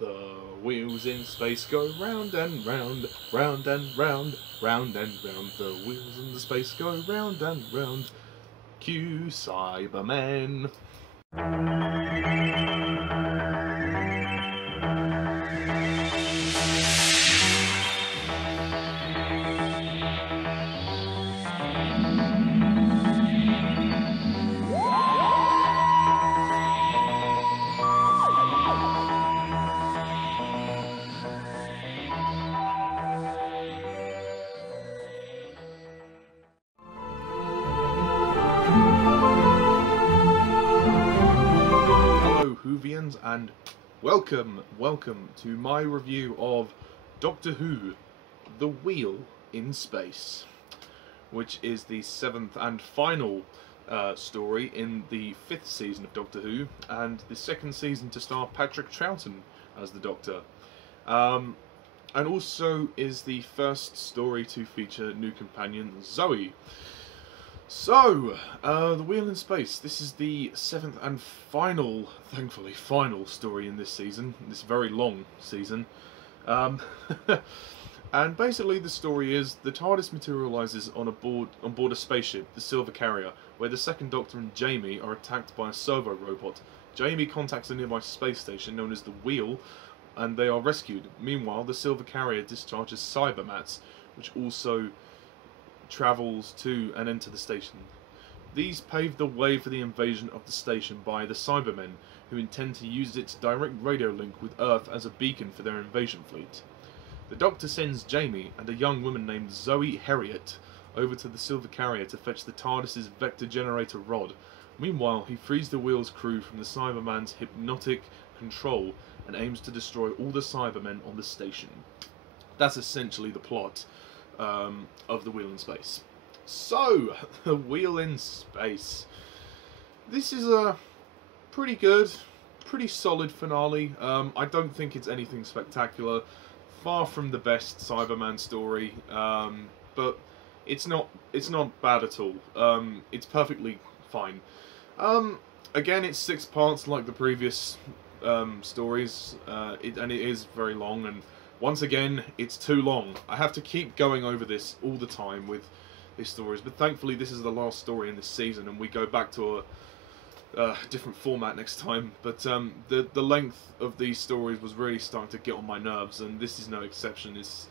The wheels in space go round and round, round and round, round and round. The wheels in the space go round and round. Cue Cybermen. Whovians, and welcome to my review of Doctor Who, The Wheel in Space, which is the 7th and final story in the 5th season of Doctor Who, and the 2nd season to star Patrick Troughton as the Doctor, and also is the first story to feature new companion Zoe. So, The Wheel in Space. This is the 7th and final, thankfully, final story in this season, this very long season. And basically the story is, the TARDIS materialises on board a spaceship, the Silver Carrier, where the Second Doctor and Jamie are attacked by a servo robot. Jamie contacts a nearby space station known as the Wheel, and they are rescued. Meanwhile, the Silver Carrier discharges Cybermats, which also travels to and into the station. These pave the way for the invasion of the station by the Cybermen, who intend to use its direct radio link with Earth as a beacon for their invasion fleet. The Doctor sends Jamie and a young woman named Zoe Herriot over to the Silver Carrier to fetch the TARDIS's vector generator rod. Meanwhile, he frees the Wheel's crew from the Cyberman's hypnotic control and aims to destroy all the Cybermen on the station. That's essentially the plot of The Wheel in Space. So, The Wheel in Space. This is a pretty good, pretty solid finale. I don't think it's anything spectacular. Far from the best Cyberman story, but it's not bad at all. It's perfectly fine. Again, it's 6 parts like the previous stories, and it is very long, and once again, it's too long. I have to keep going over this all the time with these stories, but thankfully this is the last story in this season, and we go back to a different format next time. But the length of these stories was really starting to get on my nerves, and this is no exception. It's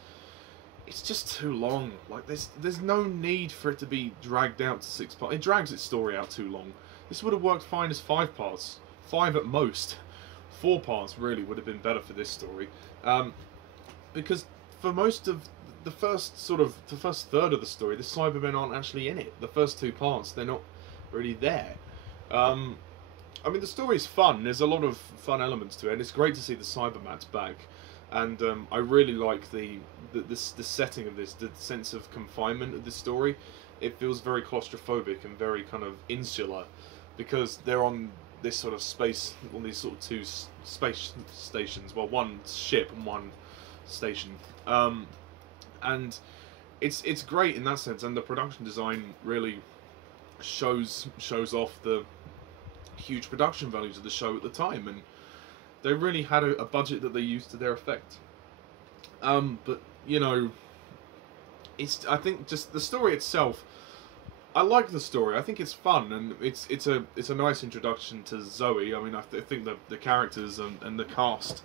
just too long. Like, there's no need for it to be dragged out to 6 parts. It drags its story out too long. This would have worked fine as 5 parts, 5 at most. 4 parts really would have been better for this story. Because for most of the first third of the story, the Cybermen aren't actually in it. The first 2 parts, they're not really there. I mean, the story's fun. There's a lot of fun elements to it, and it's great to see the Cybermats back. And I really like the setting of this, the sense of confinement of this story. It feels very claustrophobic and very kind of insular, because they're on this sort of space, on these sort of 2 space stations. Well, one ship and one station, and it's great in that sense, and the production design really shows off the huge production values of the show at the time, and they really had a budget that they used to their effect. But you know, I think just the story itself, I like the story. I think it's fun, and it's a nice introduction to Zoe. I mean, I think the characters and the cast,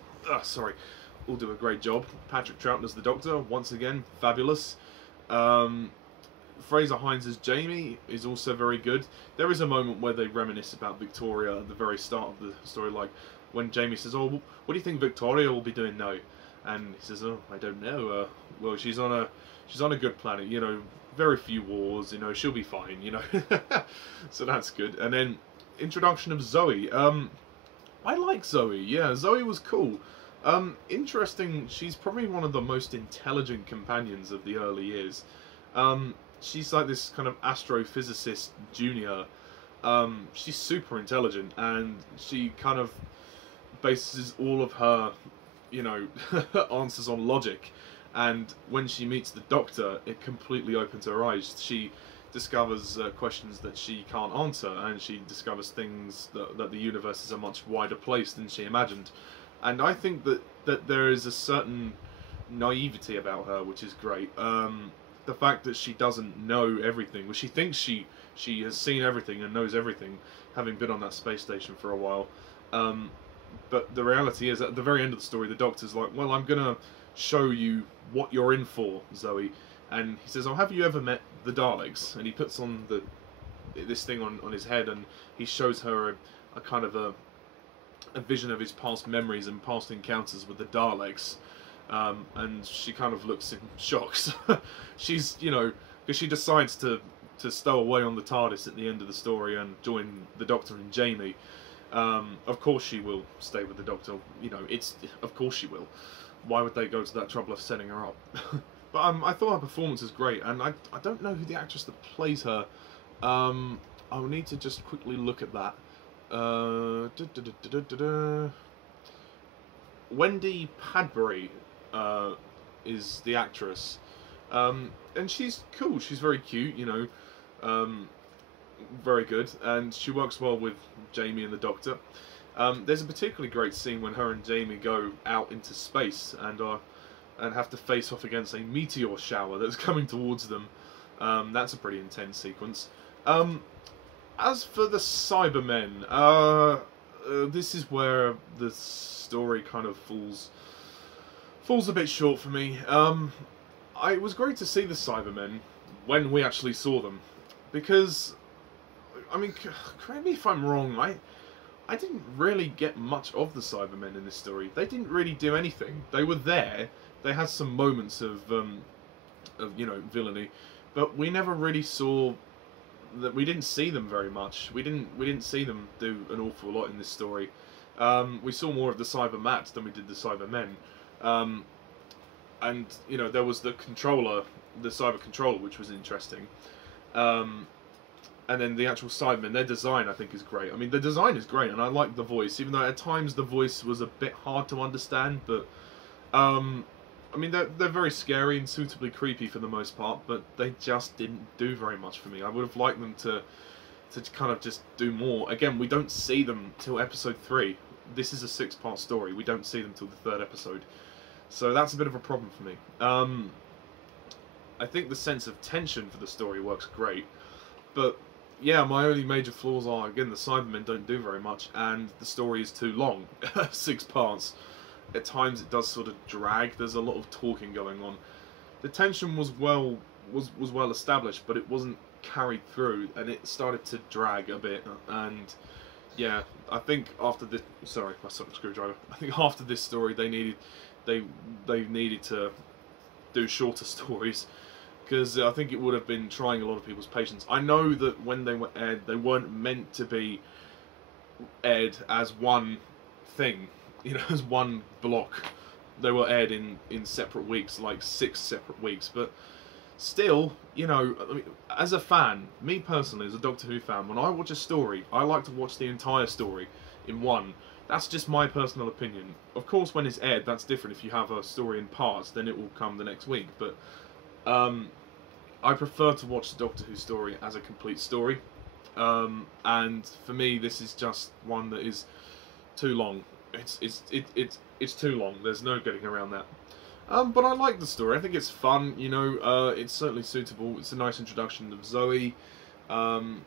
all do a great job. Patrick Troughton as the Doctor, once again, fabulous. Frazer Hines as Jamie is also very good. There is a moment where they reminisce about Victoria at the very start of the story, like when Jamie says, "Oh, what do you think Victoria will be doing now?" And he says, "Oh, I don't know. Well, she's on a good planet. You know, very few wars. You know, she'll be fine. You know." So that's good. And then introduction of Zoe. I like Zoe. Yeah, Zoe was cool. Interesting, she's probably one of the most intelligent companions of the early years. She's like this kind of astrophysicist junior. She's super intelligent, and she kind of bases all of her, you know, answers on logic. And when she meets the Doctor, it completely opens her eyes. She discovers questions that she can't answer, and she discovers things that the universe is a much wider place than she imagined. and I think that there is a certain naivety about her, which is great. The fact that she doesn't know everything, well, she thinks she has seen everything and knows everything, having been on that space station for a while. But the reality is, at the very end of the story, the Doctor's like, "Well, I'm gonna show you what you're in for, Zoe." And he says, "Oh, have you ever met the Daleks?" And he puts on this thing on his head, and he shows her a kind of a vision of his past memories and past encounters with the Daleks. And she kind of looks in shock. She's, because she decides to stow away on the TARDIS at the end of the story and join the Doctor and Jamie. Of course she will stay with the Doctor. Of course she will. Why would they go to that trouble of setting her up? But I thought her performance was great, and I don't know who the actress that plays her. I'll need to just quickly look at that. Wendy Padbury is the actress, and she's cool. She's very cute, very good, and she works well with Jamie and the Doctor. There's a particularly great scene when her and Jamie go out into space and have to face off against a meteor shower that's coming towards them. That's a pretty intense sequence. As for the Cybermen, this is where the story kind of falls a bit short for me. It was great to see the Cybermen when we actually saw them, because, I mean, correct me if I'm wrong, I didn't really get much of the Cybermen in this story. They didn't really do anything. They were there. They had some moments of villainy, but we never really saw that. We didn't see them very much. We didn't see them do an awful lot in this story. We saw more of the Cybermats than we did the Cybermen. And there was the Cyber Controller, which was interesting. And then the actual Cybermen, their design I think is great. I mean, the design is great, and I like the voice, even though at times the voice was a bit hard to understand. But I mean, they're very scary and suitably creepy for the most part, but they just didn't do very much for me. I would have liked them to kind of just do more. Again, we don't see them till episode 3. This is a 6-part story. We don't see them till the 3rd episode. So that's a bit of a problem for me. I think the sense of tension for the story works great. But yeah, my only major flaws are, again, the Cybermen don't do very much, and the story is too long. 6 parts. At times it does sort of drag. There's a lot of talking going on. The tension was well established, but it wasn't carried through, and it started to drag a bit. And yeah, I think after this, sorry, my screwdriver. I think after this story, they needed to do shorter stories, because I think it would have been trying a lot of people's patience. I know that when they were aired, they weren't meant to be aired as one thing. As one block. They were aired in separate weeks, like 6 separate weeks. But still, I mean, as a fan, me personally, as a Doctor Who fan, when I watch a story, I like to watch the entire story in one. That's just my personal opinion. Of course, when it's aired, that's different. If you have a story in parts, then it will come the next week. But I prefer to watch the Doctor Who story as a complete story. And for me, this is just one that is too long. It's too long. There's no getting around that. But I like the story. I think it's fun. It's certainly suitable. It's a nice introduction of Zoe. And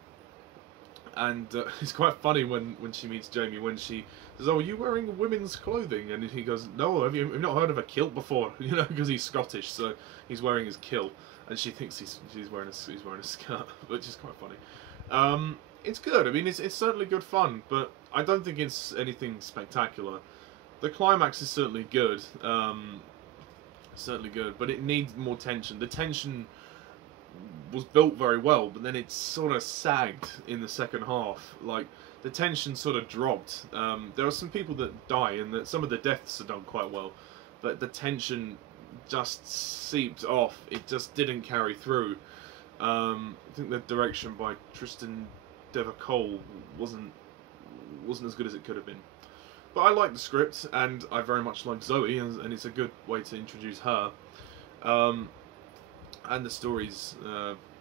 it's quite funny when she meets Jamie, when she says, "Oh, are you wearing women's clothing?" And he goes, "No, have you not heard of a kilt before?" Because he's Scottish, so he's wearing his kilt, and she thinks he's wearing a skirt, which is quite funny. It's good. I mean, it's certainly good fun, but I don't think it's anything spectacular. The climax is certainly good, but it needs more tension. The tension was built very well, but then it sort of sagged in the second half. Like, the tension sort of dropped. There are some people that die, and some of the deaths are done quite well, but the tension just seeped off. It just didn't carry through. I think the direction by Tristan Devacole wasn't as good as it could have been. But I like the script, and I very much like Zoe, and it's a good way to introduce her. And the story's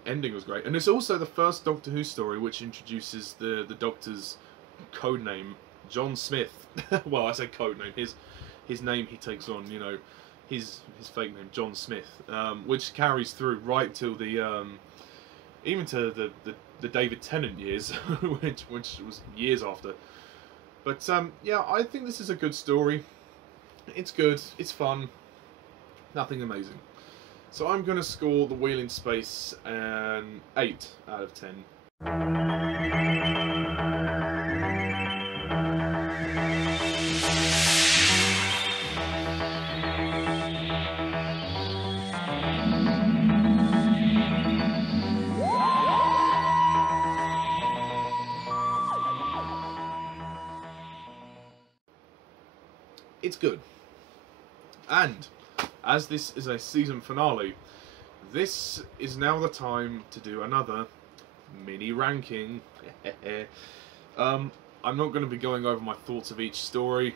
ending was great. And it's also the first Doctor Who story which introduces the Doctor's codename, John Smith. Well, I say code name. His name he takes on, you know, his fake name, John Smith, which carries through right till the even to the David Tennant years, which was years after. But yeah, I think this is a good story. It's good. It's fun. Nothing amazing. So I'm going to score The Wheel in Space an 8 out of 10. It's good. And as this is a season finale, this is now the time to do another mini ranking. I'm not going to be going over my thoughts of each story.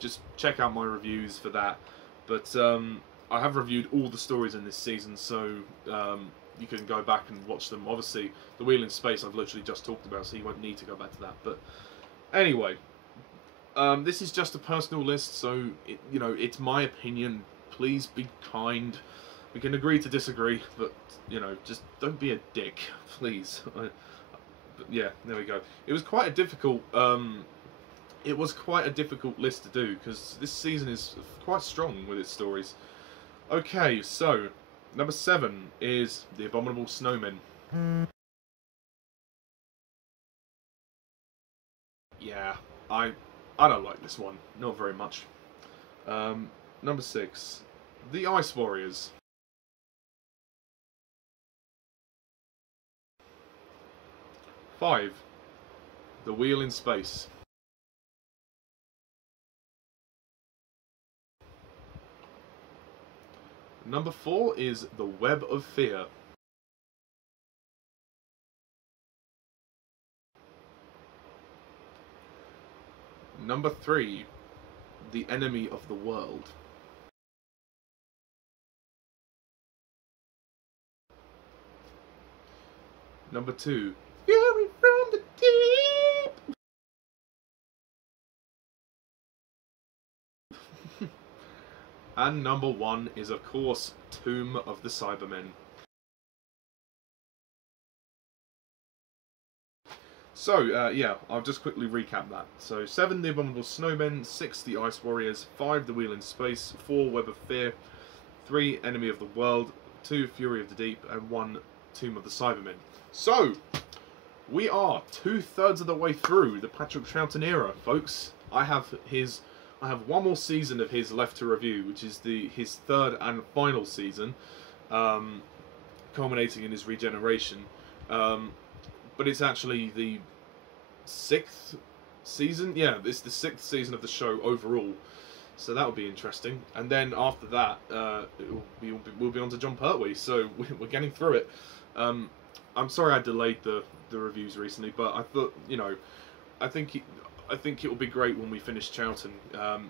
Just check out my reviews for that. But I have reviewed all the stories in this season, so you can go back and watch them. Obviously, The Wheel in Space I've literally just talked about, so you won't need to go back to that. But anyway, this is just a personal list, so you know, it's my opinion. Please be kind. We can agree to disagree, but you know, just don't be a dick, please. But yeah, there we go. It was quite a difficult. It was quite a difficult list to do because this season is quite strong with its stories. Okay, so number 7 is The Abominable Snowmen. Yeah, I don't like this one, not very much. Number 6, The Ice Warriors. Five, The Wheel in Space. Number 4 is The Web of Fear. Number 3, The Enemy of the World. Number 2, Fury from the Deep. And number 1 is, of course, Tomb of the Cybermen. So, yeah, I'll just quickly recap that. So, 7, The Abominable Snowmen, 6, The Ice Warriors, 5, The Wheel in Space, 4, Web of Fear, 3, Enemy of the World, 2, Fury of the Deep, and 1, Tomb of the Cybermen. So, we are 2/3 of the way through the Patrick Troughton era, folks. I have one more season of his left to review, which is his 3rd and final season, culminating in his regeneration. But it's actually the 6th season. Yeah, it's the 6th season of the show overall. So that'll be interesting. And then after that, we'll be on to John Pertwee. So we're getting through it. I'm sorry I delayed the reviews recently, but I thought, you know, I think it will be great when we finish Troughton.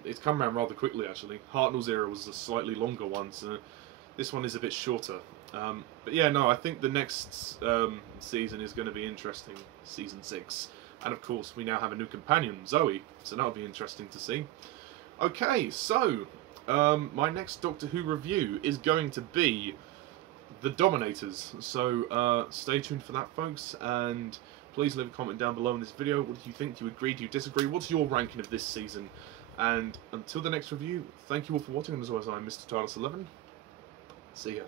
It's come around rather quickly, actually. Hartnell's era was a slightly longer one, so this one is a bit shorter. But yeah, no, I think the next season is going to be interesting, season 6. And of course, we now have a new companion, Zoe, so that'll be interesting to see. Okay, so my next Doctor Who review is going to be The Dominators. So stay tuned for that, folks, and please leave a comment down below in this video. What do you think? Do you agree? Do you disagree? What's your ranking of this season? And until the next review, thank you all for watching, and as always, I'm Mr. TARDIS11. See ya.